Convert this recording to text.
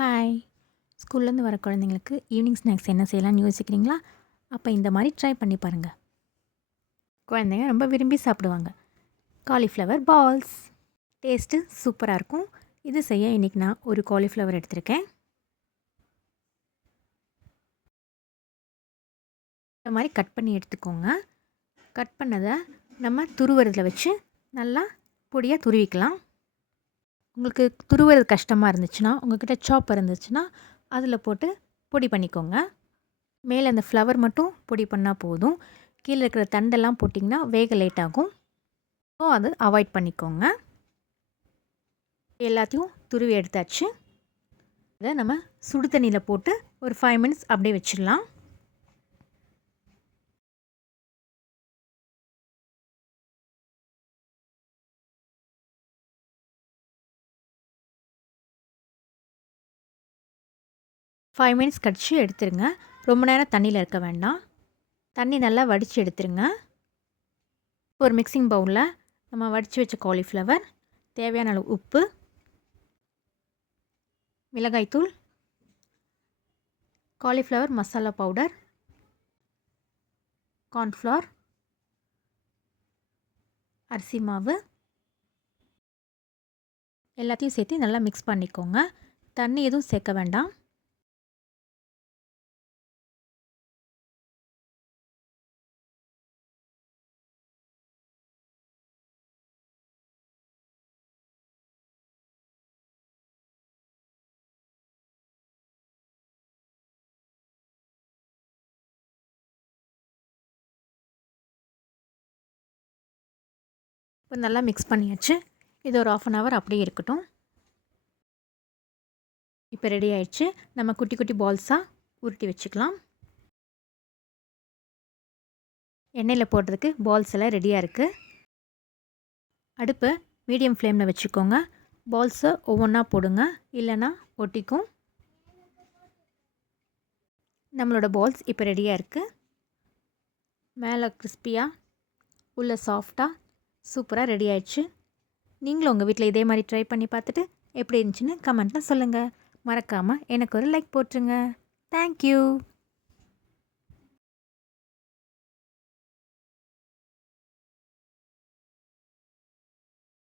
Hi! ஸ்கூல்லேருந்து வர குழந்தைங்களுக்கு ஈவினிங் ஸ்நாக்ஸ் என்ன செய்யலாம்னு யோசிக்கிறீங்களா? அப்போ இந்த மாதிரி ட்ரை பண்ணி பாருங்கள். குழந்தைங்க ரொம்ப விரும்பி சாப்பிடுவாங்க. காலிஃப்ளவர் பால்ஸ் டேஸ்ட்டு சூப்பராக இருக்கும். இது செய்ய இன்றைக்கி நான் ஒரு காலிஃப்ளவர் எடுத்திருக்கேன். இந்த மாதிரி கட் பண்ணி எடுத்துக்கோங்க. கட் பண்ணதை நம்ம துருவுறதில் வச்சு நல்லா பொடியாக துருவிக்கலாம். உங்களுக்கு துருவுறது கஷ்டமாக இருந்துச்சுன்னா, உங்கள்கிட்ட சாப்பர் இருந்துச்சுன்னா அதில் போட்டு பொடி பண்ணிக்கோங்க. மேலே அந்த ஃப்ளவர் மட்டும் பொடி பண்ணால் போதும். கீழே இருக்கிற தண்டெல்லாம் போட்டிங்கன்னா வேக லேட் ஆகும். ஸோ அது அவாய்ட் பண்ணிக்கோங்க. எல்லாத்தையும் துருவி எடுத்தாச்சு. இதை நம்ம சுடு தண்ணியில் போட்டு ஒரு 5 மினிட்ஸ் அப்படியே வச்சிடலாம். ஃபைவ் மினிட்ஸ் கழிச்சு எடுத்துருங்க. ரொம்ப நேரம் தண்ணியில் இருக்க வேண்டாம். தண்ணி நல்லா வடித்து எடுத்துருங்க. ஒரு மிக்சிங் பவுலில் நம்ம வடித்து வச்ச காலிஃப்ளவர், தேவையான அளவு உப்பு, மிளகாய்த்தூள், காலிஃப்ளவர் மசாலா பவுடர், கார்ன்ஃப்ளவர், அரிசி மாவு எல்லாத்தையும் சேர்த்து நல்லா மிக்ஸ் பண்ணிக்கோங்க. தண்ணி எதுவும் சேர்க்க வேண்டாம். இப்போ நல்லா மிக்ஸ் பண்ணியாச்சு. இது ஒரு 1/2 hour அப்படியே இருக்கட்டும். இப்போ ரெடி ஆயிடுச்சு. நம்ம குட்டி குட்டி பால்ஸாக உருட்டி வச்சுக்கலாம். எண்ணெயில் போடுறதுக்கு பால்ஸ் எல்லாம் ரெடியாக இருக்குது. அடுப்பை மீடியம் ஃப்ளேமில் வச்சுக்கோங்க. பால்ஸை ஒவ்வொன்றா போடுங்க, இல்லைன்னா ஒட்டிக்கும். நம்மளோட பால்ஸ் இப்போ ரெடியாக இருக்குது. மேலே கிறிஸ்பியாக, உள்ளே சாஃப்டாக, சூப்பராக ரெடி ஆயிடுச்சு. நீங்களும் உங்கள் வீட்டில் இதே மாதிரி ட்ரை பண்ணி பார்த்துட்டு எப்படி இருந்துச்சுன்னு கமெண்ட்டில் சொல்லுங்கள். மறக்காமல் எனக்கு ஒரு லைக் போட்டுருங்க. தேங்க்யூ.